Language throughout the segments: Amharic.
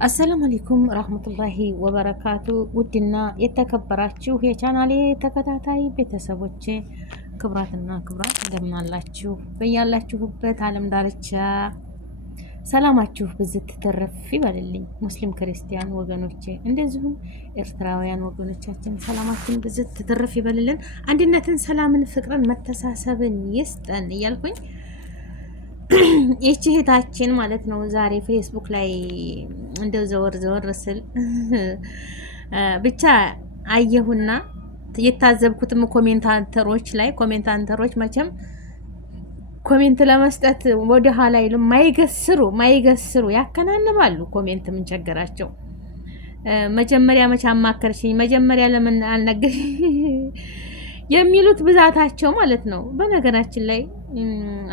አሰላሙ አለይኩም ረህመቱላሂ ወበረካቱ። ውድና የተከበራችሁ የቻናሌ ተከታታይ ቤተሰቦቼ ክብራትና ክብራት እንደምን አላችሁ? በያላችሁበት ዓለም ዳርቻ ሰላማችሁ ብዝት ትረፍ ይበልልኝ። ሙስሊም ክርስቲያን ወገኖቼ እንደዚሁም ኤርትራውያን ወገኖቻችን ሰላማችን ብዝት ትረፍ ይበልልን። አንድነትን፣ ሰላምን፣ ፍቅርን፣ መተሳሰብን ይስጠን እያልኩኝ ይቺ እህታችን ማለት ነው ዛሬ ፌስቡክ ላይ እንደው ዘወር ስል ብቻ አየሁና የታዘብኩትም ኮሜንታተሮች መቼም ኮሜንት ለመስጠት ወደ ኋላ አይሉም። ማይገስሩ ያከናንባሉ። ኮሜንት ምን ቸገራቸው? መጀመሪያ መቼ አማከርሽኝ፣ መጀመሪያ ለምን አልነገር የሚሉት ብዛታቸው ማለት ነው። በነገራችን ላይ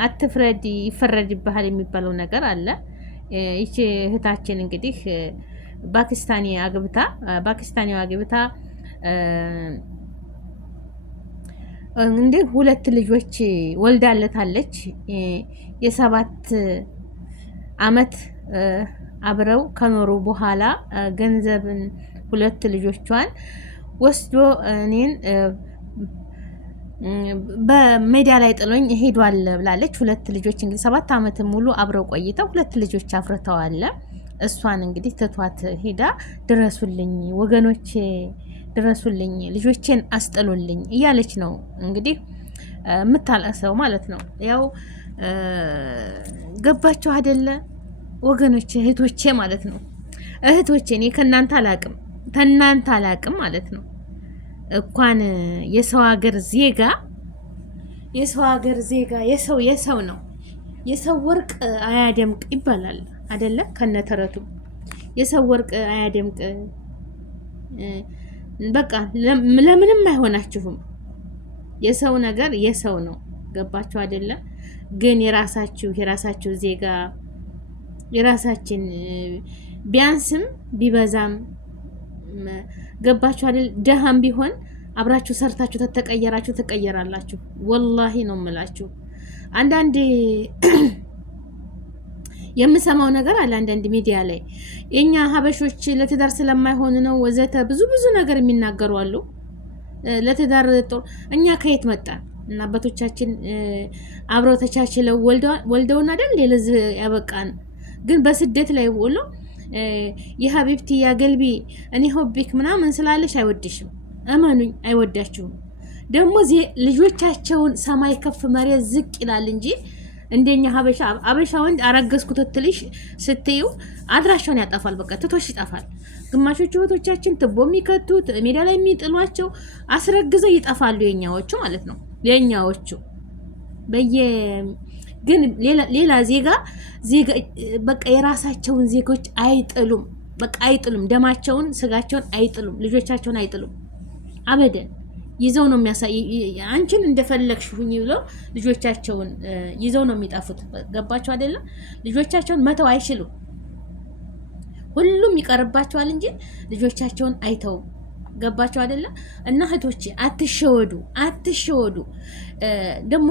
አትፍረድ ይፈረድብሃል የሚባለው ነገር አለ። ይቺ እህታችን እንግዲህ ፓኪስታኒዋ አግብታ እንዴ 2 ልጆች ወልዳለታለች። የ7 አመት አብረው ከኖሩ በኋላ ገንዘብን 2 ልጆቿን ወስዶ እኔን በሜዳ ላይ ጥሎኝ ሄዷል ብላለች። 2 ልጆች እንግዲህ 7 አመት ሙሉ አብረው ቆይተው 2 ልጆች አፍርተዋል። እሷን እንግዲህ ትቷት ሄዳ ድረሱልኝ ወገኖቼ፣ ድረሱልኝ፣ ልጆቼን አስጥሉልኝ እያለች ነው እንግዲህ የምታለቅሰው ማለት ነው። ያው ገባችሁ አይደለ ወገኖቼ፣ እህቶቼ ማለት ነው። እህቶቼ እኔ ከእናንተ አላቅም ማለት ነው። እንኳን የሰው ሀገር ዜጋ የሰው ነው። የሰው ወርቅ አያደምቅ ይባላል አይደለ? ከነተረቱ የሰው ወርቅ አያደምቅ። በቃ ለምንም አይሆናችሁም። የሰው ነገር የሰው ነው። ገባችሁ አይደለ? ግን የራሳችሁ ዜጋ የራሳችን ቢያንስም ቢበዛም ገባችሁ አይደል? ደሃም ቢሆን አብራችሁ ሰርታችሁ ተተቀየራችሁ ትቀየራላችሁ። ወላሂ ነው የምላችሁ። አንዳንድ የምሰማው ነገር አለ አንዳንድ ሚዲያ ላይ የኛ ሀበሾች ለትዳር ስለማይሆን ነው ወዘተ ብዙ ነገር የሚናገሩ አሉ። ለትዳር እኛ ከየት መጣን? እና አባቶቻችን አብረው ተቻችለው ወልደውና አይደል ለዚህ ያበቃን። ግን በስደት ላይ ወሎ የሀቢብቲ ያገልቢ እኔ ሆቢክ ምናምን ስላለሽ አይወድሽም። እመኑኝ አይወዳችሁም። ደግሞ ልጆቻቸውን ሰማይ ከፍ መሬት ዝቅ ይላል እንጂ እንደኛ ሀበሻ ወንድ አረገዝኩ ትትልሽ ስትዩ አድራሻውን ያጠፋል። በቃ ትቶሽ ይጠፋል። ግማሾቹ እህቶቻችን ትቦ የሚከቱት ሜዳ ላይ የሚጥሏቸው አስረግዘው ይጠፋሉ። የኛዎቹ ማለት ነው የኛዎቹ ግን ሌላ ዜጋ በቃ የራሳቸውን ዜጎች አይጥሉም። በቃ አይጥሉም። ደማቸውን ስጋቸውን አይጥሉም። ልጆቻቸውን አይጥሉም። አበደን ይዘው ነው የሚያሳይ። አንቺን እንደፈለግሽ ሁኚ ብለው ልጆቻቸውን ይዘው ነው የሚጠፉት። ገባቸው አይደለም? ልጆቻቸውን መተው አይችሉም። ሁሉም ይቀርባቸዋል እንጂ ልጆቻቸውን አይተውም። ገባቸው አይደለም? እና እህቶቼ አትሸወዱ። ደግሞ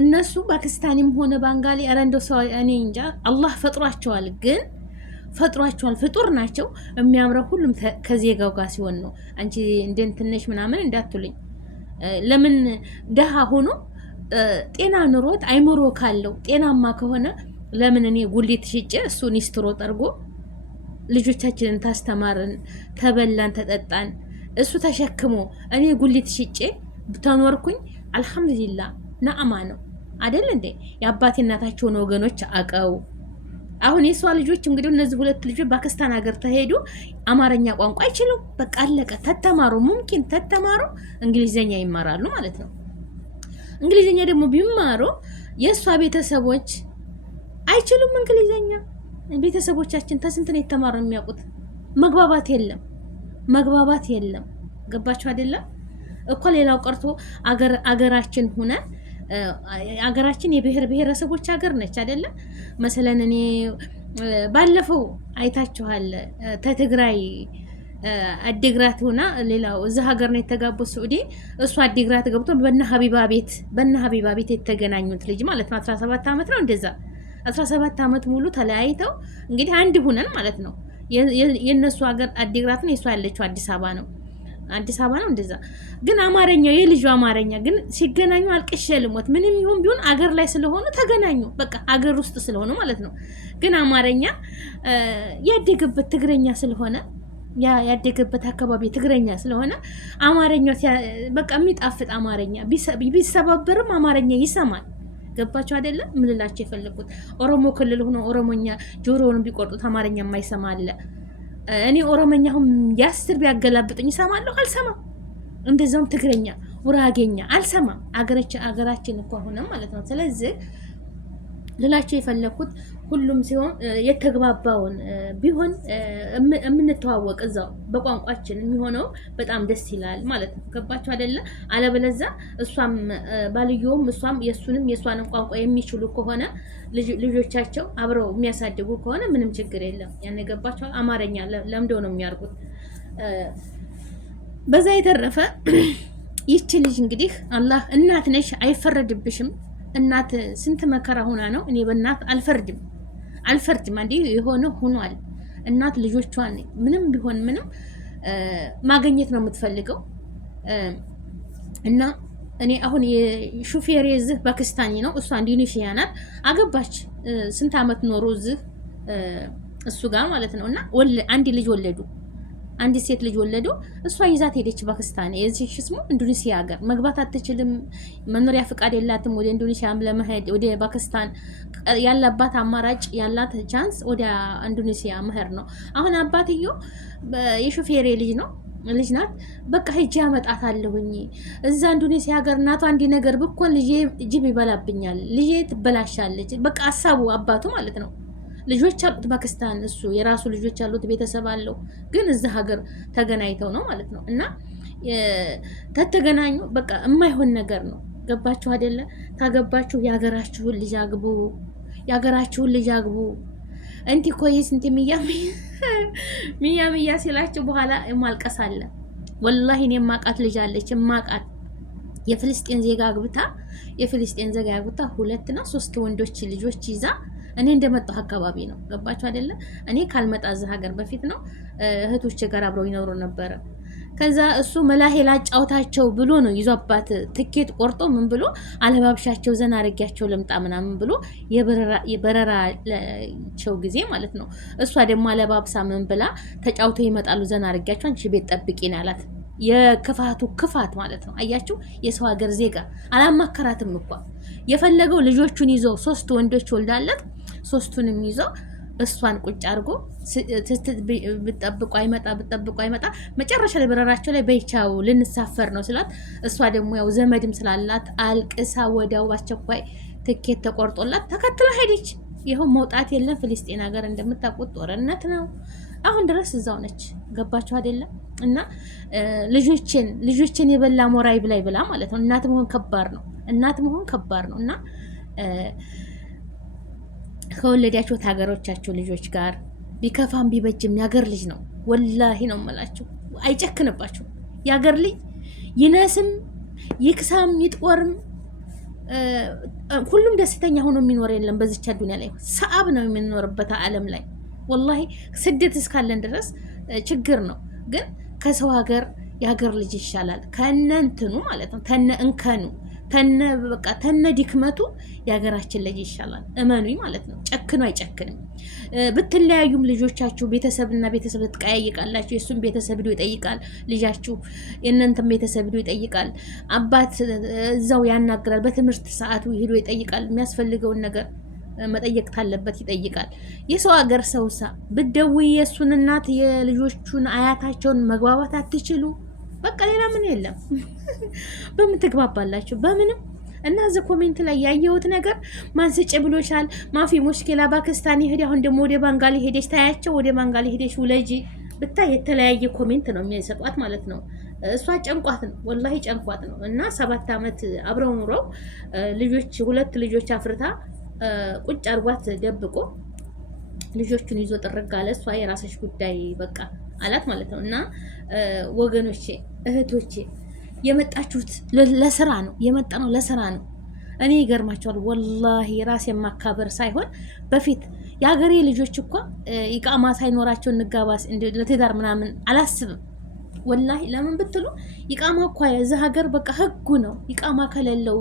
እነሱ ፓኪስታኒም ሆነ ባንጋሊ አረንዶ ሰው እኔ እንጃ አላህ ፈጥሯቸዋል። ግን ፍጡር ናቸው። የሚያምረው ሁሉም ከዜጋው ጋር ሲሆን ነው። አንቺ እንደንትነሽ ምናምን እንዳትሉኝ። ለምን ደሃ ሆኖ ጤና ኑሮት አይምሮ ካለው ጤናማ ከሆነ ለምን እኔ ጉሊት ሽጬ እሱ ኒስትሮ ጠርጎ ልጆቻችንን ታስተማርን፣ ተበላን፣ ተጠጣን፣ እሱ ተሸክሞ እኔ ጉሊት ሽጬ ተኖርኩኝ። አልሐምዱሊላህ ነአማ ነው አይደል እንዴ? የአባቴ እናታቸውን ወገኖች አቀው አሁን የሷ ልጆች እንግዲህ እነዚህ 2 ልጆች ፓኪስታን ሀገር ተሄዱ። አማርኛ ቋንቋ አይችሉም። በቃ አለቀ። ተተማሩ እንግሊዘኛ ይማራሉ ማለት ነው። እንግሊዘኛ ደግሞ ቢማሩ የሷ ቤተሰቦች አይችሉም እንግሊዘኛ። ቤተሰቦቻችን ተስንት ነው የተማሩ የሚያውቁት? መግባባት የለም። ገባችሁ አይደለም እኮ ሌላው ቀርቶ አገራችን ሆነ አገራችን የብሔር ብሔረሰቦች ሀገር ነች አይደለም? መሰለን እኔ ባለፈው አይታችኋል ተትግራይ አዲግራት ሆና ሌላው እዛ ሀገር ነው የተጋቡት ሳዑዲ። እሱ አዲግራት ገብቶ በእነ ሀቢባ ቤት የተገናኙት ልጅ ማለት ነው 17 አመት ነው እንደዛ 17 ዓመት ሙሉ ተለያይተው እንግዲህ አንድ ሁነን ማለት ነው። የነሱ ሀገር አዲግራት ነው፣ የሷ ያለችው አዲስ አበባ ነው እንደዛ። ግን አማርኛ የልጁ አማርኛ ግን ሲገናኙ አልቅሼ ልሞት። ምንም ይሁን ቢሆን አገር ላይ ስለሆኑ ተገናኙ፣ በቃ አገር ውስጥ ስለሆኑ ማለት ነው። ግን አማርኛ ያደገበት ትግረኛ ስለሆነ ያደገበት አካባቢ ትግረኛ ስለሆነ አማርኛው በቃ የሚጣፍጥ አማርኛ ቢሰባበርም አማርኛ ይሰማል። ገባቸው አይደለም? ምንላቸው የፈለኩት ኦሮሞ ክልል ሆኖ ኦሮሞኛ ጆሮውን ቢቆርጡት አማርኛ የማይሰማ አለ። እኔ ኦሮሞኛ አሁን ያስር ቢያገላብጥኝ ይሰማለሁ? አልሰማም። እንደዛውም ትግረኛ፣ ጉራጌኛ አልሰማም። አገራችን እኮ ሆነ ማለት ነው። ስለዚህ ልላቸው የፈለኩት ሁሉም ሲሆን የተግባባውን ቢሆን የምንተዋወቅ እዛው በቋንቋችን የሚሆነው በጣም ደስ ይላል ማለት ነው። ገባችሁ አይደለ? አለበለዛ እሷም ባልየውም እሷም የእሷንም ቋንቋ የሚችሉ ከሆነ ልጆቻቸው አብረው የሚያሳድጉ ከሆነ ምንም ችግር የለም። ያን ገባችሁ? አማርኛ ለምደው ነው የሚያርጉት። በዛ የተረፈ ይቺ ልጅ እንግዲህ አላህ እናት ነሽ አይፈረድብሽም። እናት ስንት መከራ ሆና ነው። እኔ በእናት አልፈርድም። አንዴ የሆነ ሆኗል። እናት ልጆቿን ምንም ቢሆን ምንም ማግኘት ነው የምትፈልገው። እና እኔ አሁን የሹፌር እዚህ ፓኪስታኒ ነው፣ እሷ ኢንዶኔሽያ ናት። አገባች። ስንት አመት ኖሮ እዚህ እሱ ጋር ማለት ነው። እና አንድ ልጅ ወለዱ። አንድ ሴት ልጅ ወለዱ። እሷ ይዛት ሄደች ፓኪስታን። የዚህ ስሙ ኢንዶኔሲያ ሀገር መግባት አትችልም። መኖሪያ ፍቃድ የላትም። ወደ ኢንዶኔሲያ ለመሄድ ወደ ፓኪስታን ያለባት አማራጭ ያላት ቻንስ ወደ ኢንዶኔሲያ መሄድ ነው። አሁን አባትየው የሾፌሬ ልጅ ናት። በቃ ሂጅ አመጣታለሁኝ እዛ ኢንዶኔሲያ ሀገር እናቷ አንድ ነገር ብኮን ልጄ ጅብ ይበላብኛል፣ ልጄ ትበላሻለች። በቃ ሀሳቡ አባቱ ማለት ነው። ልጆች አሉት ፓኪስታን፣ እሱ የራሱ ልጆች አሉት፣ ቤተሰብ አለው። ግን እዛ ሀገር ተገናኝተው ነው ማለት ነው። እና ተገናኙ በቃ የማይሆን ነገር ነው። ገባችሁ አይደለ? ታገባችሁ የሀገራችሁን ልጅ አግቡ። እንቲ ኮይስ እንቲ ሚያ ሲላችሁ በኋላ ማልቀስ አለ። ወላሂ እኔ ማቃት ልጅ አለች ማቃት የፍልስጤን ዜጋ አግብታ 2 እና 3 ወንዶች ልጆች ይዛ እኔ እንደመጣሁ አካባቢ ነው። ገባችሁ አይደለ? እኔ ካልመጣ እዛ ሀገር በፊት ነው እህቶቼ ጋር አብረው ይኖሩ ነበረ። ከዛ እሱ መላሄ ላጫውታቸው ብሎ ነው ይዟባት ትኬት ቆርጦ ምን ብሎ አለባብሻቸው ዘና አድርጊያቸው ልምጣ ምናምን ብሎ የበረራቸው ጊዜ ማለት ነው። እሷ ደግሞ አለባብሳ ምን ብላ ተጫውተው ይመጣሉ ዘና አድርጊያቸው አንቺ ቤት ጠብቂኝ አላት። የክፋቱ ክፋት ማለት ነው። አያችሁ፣ የሰው ሀገር ዜጋ አላማከራትም እኮ የፈለገው ልጆቹን ይዞ 3 ወንዶች ወልዳለት 3ቱንም ይዞ እሷን ቁጭ አድርጎ ብትጠብቁ አይመጣ መጨረሻ ላይ በረራቸው ላይ በይቻው ልንሳፈር ነው ስላት፣ እሷ ደግሞ ያው ዘመድም ስላላት አልቅሳ ወዲያው አስቸኳይ ትኬት ተቆርጦላት ተከትላ ሄደች። ይኸው መውጣት የለም። ፍልስጤን ሀገር እንደምታውቁት ጦርነት ነው። አሁን ድረስ እዛው ነች። ገባችሁ አይደለም? እና ልጆችን የበላ ሞራይ ብላ ማለት ነው። እናት መሆን ከባድ ነው። እና ከወለዳችሁት ሀገሮቻችሁ ልጆች ጋር ቢከፋም ቢበጅም ያገር ልጅ ነው። ወላሂ ነው የምላችሁ፣ አይጨክንባችሁ። ያገር ልጅ ይነስም ይክሳም ይጥቆርም ሁሉም ደስተኛ ሆኖ የሚኖር የለም በዚች ዱንያ ላይ። ሰዓብ ነው የምንኖርበት ዓለም ላይ። ወላሂ ስደት እስካለን ድረስ ችግር ነው። ግን ከሰው ሀገር የሀገር ልጅ ይሻላል። ከነንትኑ ማለት ነው ተነ እንከኑ ተነ ዲክመቱ የሀገራችን ልጅ ይሻላል። እመኑኝ ማለት ነው። ጨክኖ አይጨክንም። ብትለያዩም ልጆቻችሁ ቤተሰብና ቤተሰብ ትቀያይቃላችሁ። የእሱም ቤተሰብ ሄዶ ይጠይቃል ልጃችሁ፣ የእናንተም ቤተሰብ ሄዶ ይጠይቃል። አባት እዛው ያናግራል። በትምህርት ሰዓቱ ሄዶ ይጠይቃል። የሚያስፈልገውን ነገር መጠየቅ ካለበት ይጠይቃል። የሰው ሀገር ሰውሳ ብትደውይ የእሱን እናት የልጆቹን አያታቸውን መግባባት አትችሉ። በቃ ሌላ ምን የለም። በምን ትግባባላችሁ? በምንም። እና እዚህ ኮሜንት ላይ ያየሁት ነገር ማንስጭ ብሎሻል፣ ማፊ ሙሽኪላ ፓኪስታን ይሄድ፣ አሁን ደግሞ ወደ ባንጋሊ ሄደሽ ታያቸው፣ ወደ ባንጋሊ ሄደሽ ውለጂ ብታይ የተለያየ ኮሜንት ነው የሚሰጧት ማለት ነው። እሷ ጨንቋት ነው፣ ወላሂ ጨንቋት ነው። እና 7 ዓመት አብረው ኑረው 2 ልጆች አፍርታ ቁጭ አርጓት ደብቆ ልጆቹን ይዞ ጥርግ አለ። እሷ የራስሽ ጉዳይ በቃ አላት ማለት ነው። እና ወገኖቼ እህቶቼ የመጣችሁት ለስራ ነው፣ የመጣ ነው ለስራ ነው። እኔ ይገርማቸዋል ወላሂ ራሴ ማካበር ሳይሆን በፊት የሀገሬ ልጆች እኮ ኢቃማ ሳይኖራቸው እንጋባስ ለትዳር ምናምን አላስብም ወላሂ። ለምን ብትሉ ኢቃማ እኮ የዚህ ሀገር በቃ ህጉ ነው። ኢቃማ ከሌለው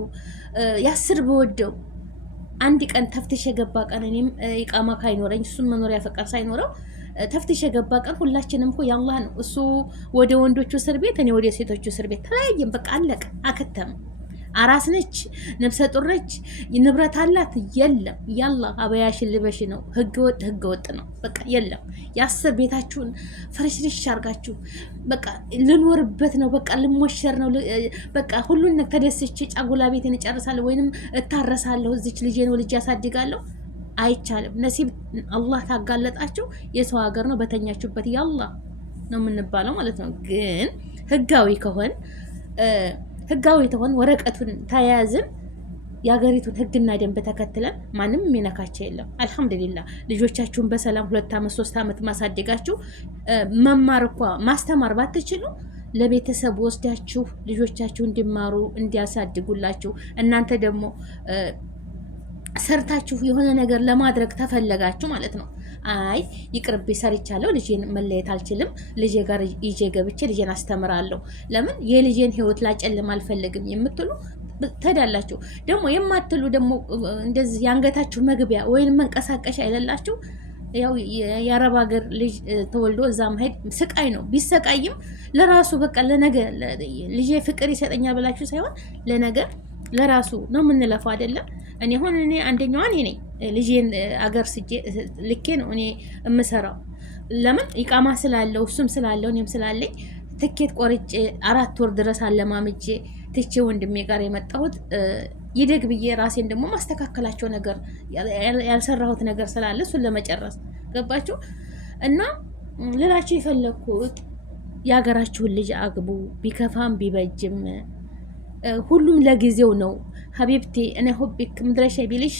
ያስር በወደው አንድ ቀን ተፍትሽ የገባ ቀን እኔም ኢቃማ ካይኖረኝ እሱም መኖሪያ ፈቃድ ሳይኖረው ተፍትሽ የገባ ቀን ሁላችንም እኮ ያላህ ነው። እሱ ወደ ወንዶቹ እስር ቤት፣ እኔ ወደ ሴቶቹ እስር ቤት ተለያየም። በቃ አለቀ፣ አከተመ። አራስ ነች፣ ነፍሰ ጡር ነች፣ ንብረት አላት፣ የለም ያላ አበያሽን ልበሽ ነው። ህገ ወጥ ነው። በቃ የለም። የአስር ቤታችሁን ፍርሽርሽ አርጋችሁ በቃ ልኖርበት ነው፣ በቃ ልሞሸር ነው፣ በቃ ሁሉን ተደስቼ ጫጉላ ቤትን እጨርሳለሁ ወይንም እታረሳለሁ፣ እዚች ልጄ ነው ልጅ ያሳድጋለሁ። አይቻልም። ነሲብ አላህ ታጋለጣችሁ። የሰው ሀገር ነው፣ በተኛችሁበት ያላ ነው የምንባለው ማለት ነው። ግን ህጋዊ ከሆን ህጋዊ ተሆን ወረቀቱን ተያያዝን የሀገሪቱን ህግና ደንብ ተከትለን ማንም የሚነካቸው የለም። አልሐምዱሊላህ ልጆቻችሁን በሰላም 2 ዓመት 3 ዓመት ማሳደጋችሁ መማር እኮ ማስተማር ባትችሉ ለቤተሰብ ወስዳችሁ ልጆቻችሁ እንዲማሩ እንዲያሳድጉላችሁ እናንተ ደግሞ ሰርታችሁ የሆነ ነገር ለማድረግ ተፈለጋችሁ ማለት ነው። አይ ይቅርብ ሰርቻለሁ፣ ልጄን መለየት አልችልም፣ ልጄ ጋር ይዤ ገብቼ ልጄን አስተምራለሁ፣ ለምን የልጄን ህይወት ላጨልም አልፈልግም የምትሉ ተዳላችሁ። ደግሞ የማትሉ ደግሞ እንደዚህ የአንገታችሁ መግቢያ ወይም መንቀሳቀሻ የሌላችሁ ያው የአረብ ሀገር ልጅ ተወልዶ እዛ መሄድ ስቃይ ነው። ቢሰቃይም ለራሱ በቃ ለነገ ልጄ ፍቅር ይሰጠኛል ብላችሁ ሳይሆን ለነገ ለራሱ ነው የምንለፋው አይደለም። እኔ ሆነ እኔ አንደኛዋ እኔ ነኝ። ልጄን አገር ስጄ ልኬ ነው እኔ የምሰራው። ለምን ኢቃማ ስላለው እሱም ስላለው እኔም ስላለኝ ትኬት ቆርጬ 4 ወር ድረስ አለማምጄ ትቼ ወንድሜ ጋር የመጣሁት ይደግ ብዬ ራሴን ደግሞ ማስተካከላቸው ነገር ያልሰራሁት ነገር ስላለ እሱን ለመጨረስ ገባችሁ። እና ልላችሁ የፈለግኩት የሀገራችሁን ልጅ አግቡ፣ ቢከፋም ቢበጅም ሁሉም ለጊዜው ነው። ሀቢብቴ እኔ ሆቢክ ምድረሻ ቢልሽ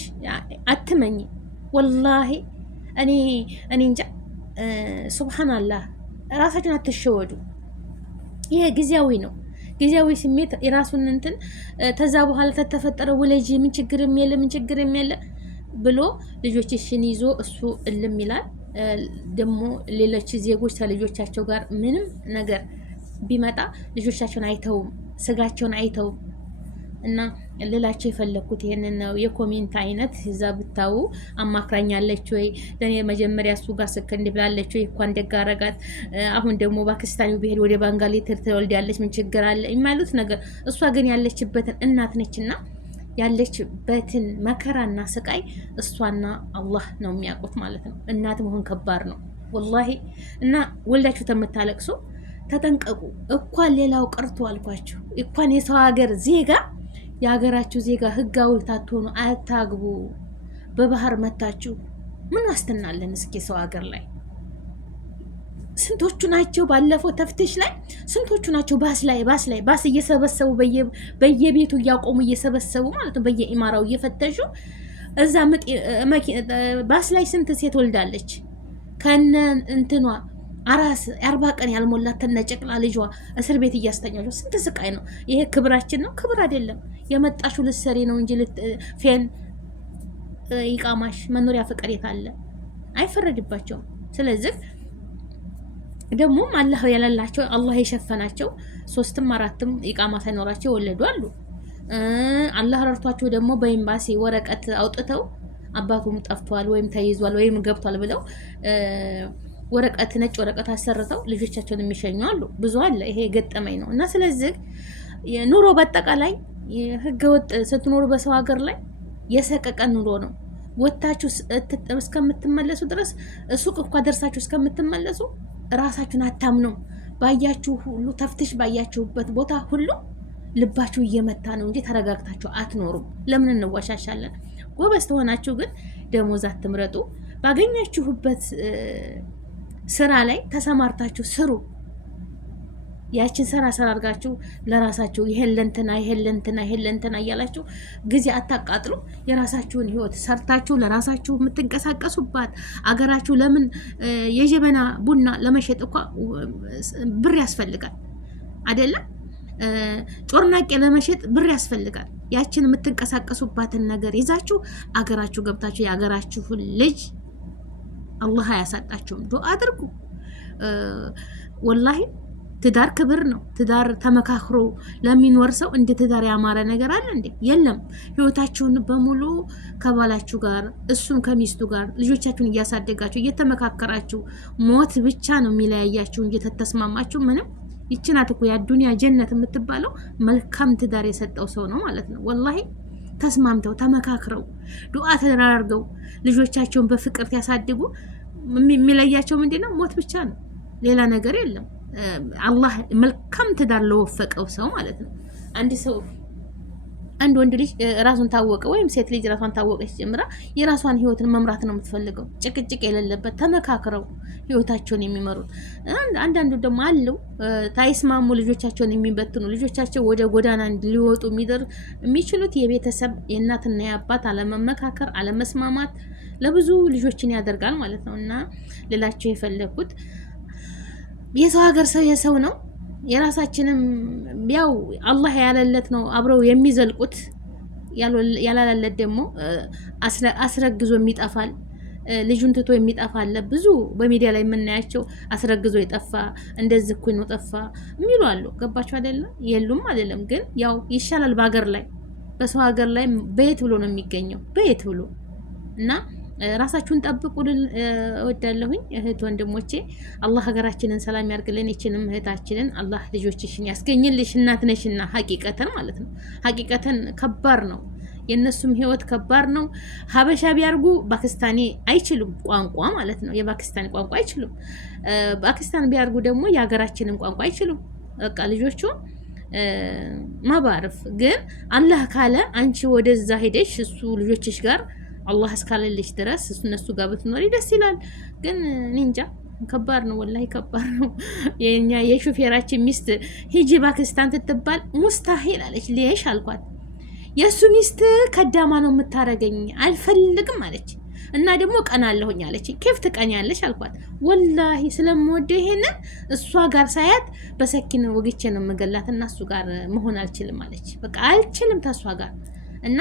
አትመኝ። ወላሂ እኔ እንጃ ሱብሃንአላህ፣ ራሳችሁን አትሸወዱ። ይሄ ጊዜያዊ ነው። ጊዜያዊ ስሜት የራሱን እንትን ተዛ በኋላ ተተፈጠረ ወለጂ ምን ችግርም የለ ብሎ ልጆችሽን ይዞ እሱ እልም ይላል። ደግሞ ሌሎች ዜጎች ከልጆቻቸው ጋር ምንም ነገር ቢመጣ ልጆቻቸውን አይተውም፣ ስጋቸውን አይተውም። እና ልላቸው የፈለኩት ይሄንን ነው። የኮሜንት አይነት እዛ ብታው አማክራኛለች ወይ ለኔ መጀመሪያ እሱ ጋር ስከንድ ብላለች ወይ እንኳን ደግ አረጋት፣ አሁን ደግሞ ፓኪስታኒው ቢሄድ ወደ ባንጋሊ ትወልዳለች ምን ችግር አለ የማሉት ነገር። እሷ ግን ያለችበትን እናት ነችና ያለችበትን መከራና ስቃይ እሷና አላህ ነው የሚያውቁት ማለት ነው። እናት መሆን ከባድ ነው ወላሂ። እና ወልዳችሁ ተምታለቅሱ ተጠንቀቁ። እንኳን ሌላው ቀርቶ አልኳችሁ እንኳን የሰው ሀገር ዜጋ የሀገራችሁ ዜጋ ህጋዊ ታትሆኑ አታግቡ። በባህር መታችሁ ምን ዋስትናለን? እስኪ ሰው ሀገር ላይ ስንቶቹ ናቸው? ባለፈው ተፍትሽ ላይ ስንቶቹ ናቸው? ባስ እየሰበሰቡ በየቤቱ እያቆሙ እየሰበሰቡ ማለት ነው። በየኢማራው እየፈተሹ እዛ ባስ ላይ ስንት ሴት ወልዳለች ከነ እንትኗ አራስ 40 ቀን ያልሞላት ተነጨቅላ ልጇ እስር ቤት እያስተኛቸው። ስንት ስቃይ ነው ይሄ። ክብራችን ነው? ክብር አይደለም። የመጣሽው ልትሰሪ ነው እንጂ ፌን ኢቃማሽ መኖሪያ ፈቃድ አለ አይፈረድባቸውም። ስለዚህ ደግሞም አላህ ያላላቸው አላህ የሸፈናቸው 3ም 4ም ኢቃማ ሳይኖራቸው ወለዱ አሉ። አላህ ረድቷቸው ደግሞ በኤምባሲ ወረቀት አውጥተው አባቱም ጠፍቷል ወይም ተይዟል ወይም ገብቷል ብለው ወረቀት ነጭ ወረቀት አሰርተው ልጆቻቸውን የሚሸኙ አሉ። ብዙ አለ። ይሄ ገጠመኝ ነው። እና ስለዚህ ኑሮ በአጠቃላይ ህገወጥ ስትኖሩ በሰው ሀገር ላይ የሰቀቀን ኑሮ ነው። ወታችሁ እስከምትመለሱ ድረስ ሱቅ እንኳን ደርሳችሁ እስከምትመለሱ ራሳችሁን አታምኑ። ባያችሁ ሁሉ ተፍትሽ ባያችሁበት ቦታ ሁሉ ልባችሁ እየመታ ነው እንጂ ተረጋግታችሁ አትኖሩም። ለምን እንዋሻሻለን? ጎበዝ ተሆናችሁ ግን ደሞዝ አትምረጡ። ባገኛችሁበት ስራ ላይ ተሰማርታችሁ ስሩ። ያችን ስራ አድርጋችሁ ለራሳችሁ ይሄን ለንትና እያላችሁ ጊዜ አታቃጥሉ። የራሳችሁን ህይወት ሰርታችሁ ለራሳችሁ የምትንቀሳቀሱባት አገራችሁ። ለምን የጀበና ቡና ለመሸጥ እንኳ ብር ያስፈልጋል አይደለም? ጮርናቄ ለመሸጥ ብር ያስፈልጋል። ያችን የምትንቀሳቀሱባትን ነገር ይዛችሁ አገራችሁ ገብታችሁ የአገራችሁን ልጅ አላህ አያሳጣችሁም። ዱአ አድርጉ። ወላሂ ትዳር ክብር ነው። ትዳር ተመካክሮ ለሚኖር ሰው እንደ ትዳር ያማረ ነገር አለ እንዴ? የለም። ህይወታችሁን በሙሉ ከባላችሁ ጋር እሱም ከሚስቱ ጋር ልጆቻችሁን እያሳደጋችሁ እየተመካከራችሁ ሞት ብቻ ነው የሚለያያችሁ እንጂ ተተስማማችሁ ምንም። ይችናት እኮ የዱንያ ጀነት የምትባለው መልካም ትዳር የሰጠው ሰው ነው ማለት ነው። ወላሂ ተስማምተው ተመካክረው ዱዓ ተደራርገው ልጆቻቸውን በፍቅር ያሳድጉ። የሚለያቸው ምንድነው? ሞት ብቻ ነው፣ ሌላ ነገር የለም። አላህ መልካም ትዳር ለወፈቀው ሰው ማለት ነው። አንድ ወንድ ልጅ ራሱን ታወቀ ወይም ሴት ልጅ ራሷን ታወቀች ጀምራ የራሷን ህይወትን መምራት ነው የምትፈልገው። ጭቅጭቅ የሌለበት ተመካክረው ህይወታቸውን የሚመሩት። አንዳንዱ ደግሞ አለው ታይስማሙ ልጆቻቸውን የሚበትኑ፣ ልጆቻቸው ወደ ጎዳና ሊወጡ የሚችሉት የቤተሰብ የእናትና የአባት አለመመካከር፣ አለመስማማት ለብዙ ልጆችን ያደርጋል ማለት ነው። እና ሌላቸው የፈለኩት የሰው ሀገር ሰው የሰው ነው። የራሳችንም ያው አላህ ያለለት ነው አብረው የሚዘልቁት። ያላለለት ደግሞ አስረግዞ የሚጠፋል፣ ልጁን ትቶ የሚጠፋል። ብዙ በሚዲያ ላይ የምናያቸው አስረግዞ የጠፋ እንደዚህ እኮ ነው ጠፋ የሚሉ አሉ። ገባችሁ አይደለም? የሉም አይደለም፣ ግን ያው ይሻላል በሀገር ላይ። በሰው ሀገር ላይ በየት ብሎ ነው የሚገኘው? በየት ብሎ እና ራሳችሁን ጠብቁ እወዳለሁኝ እህት ወንድሞቼ። አላህ ሀገራችንን ሰላም ያርግልን። ይችንም እህታችንን አላህ ልጆችሽን ያስገኝልሽ። እናት ነሽና ሀቂቀተን ማለት ነው። ሀቂቀተን ከባድ ነው፣ የእነሱም ህይወት ከባድ ነው። ሀበሻ ቢያርጉ ፓኪስታኒ አይችሉም ቋንቋ ማለት ነው። የፓኪስታኒ ቋንቋ አይችሉም። ፓኪስታን ቢያርጉ ደግሞ የሀገራችንን ቋንቋ አይችሉም። በቃ ልጆቹ ማባረፍ ግን አላህ ካለ አንቺ ወደዛ ሄደሽ እሱ ልጆችሽ ጋር አላህ እስካለልሽ ድረስ እነሱ ጋር ብትኖሪ ደስ ይላል። ግን እንጃ ከባድ ነው፣ ወላሂ ከባድ ነው። የኛ የሹፌራችን ሚስት ሂጂ ፓኪስታን ትትባል ሙስታሂል አለች። ሊሽ አልኳት። የሱ ሚስት ከዳማ ነው የምታረገኝ፣ አልፈልግም አለች። እና ደግሞ ቀናለሁኝ አለች። ኬፍ ትቀኛለሽ አልኳት። ወላሂ ስለምወደው ይሄንን እሷ ጋር ሳያት በሰኪን ወግቼ ነው የምገላት እና እሱ ጋር መሆን አልችልም አለች። በቃ አልችልም ተሷ ጋር እና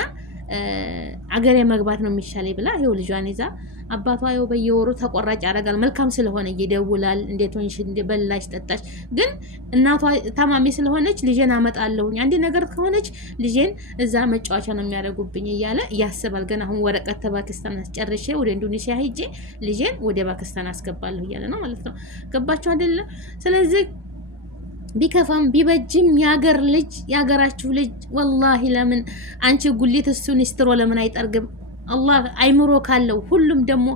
አገሬ መግባት ነው የሚሻለኝ ብላ ይኸው ልጇን ይዛ አባቷ ይኸው በየወሩ ተቆራጭ ያደርጋል። መልካም ስለሆነ ይደውላል። እንዴት ሆንሽ? በላሽ ጠጣሽ? ግን እናቷ ታማሚ ስለሆነች ልጄን አመጣለሁኝ አንድ ነገር ከሆነች ልጄን እዛ መጫወቻ ነው የሚያደርጉብኝ እያለ ያስባል። ግን አሁን ወረቀት ተፓኪስታን አስጨርሼ ወደ ኢንዶኔሲያ ሄጄ ልጄን ወደ ፓኪስታን አስገባለሁ እያለ ነው ማለት ነው። ገባችሁ አይደለ? ስለዚህ ቢከፋም ቢበጅም የሀገር ልጅ የሀገራችሁ ልጅ ወላሂ ለምን አንቺ ጉሊት እሱን ስትሮ ለምን አይጠርግም? አላህ አይምሮ ካለው ሁሉም ደግሞ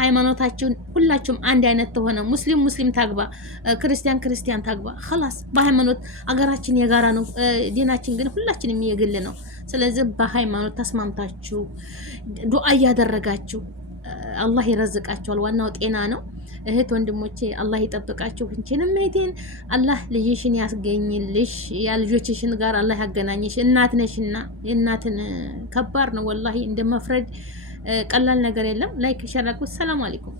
ሃይማኖታችሁን ሁላችሁም አንድ አይነት ተሆነ ሙስሊም ታግባ፣ ክርስቲያን ታግባ። خلاص በሃይማኖት አገራችን የጋራ ነው። ዲናችን ግን ሁላችንም የግል ነው። ስለዚህ በሃይማኖት ተስማምታችሁ ዱአ እያደረጋችሁ አላህ ይረዝቃችኋል። ዋናው ጤና ነው። እህት ወንድሞቼ አላህ ይጠብቃችሁ። እንችንም እህቴን አላህ ልጅሽን ያስገኝልሽ፣ ያ ልጆችሽን ጋር አላህ ያገናኝሽ። እናት ነሽና የእናትን ከባድ ነው ወላሂ። እንደመፍረድ ቀላል ነገር የለም። ላይክ ሸር አድርጉ። ሰላም አለይኩም።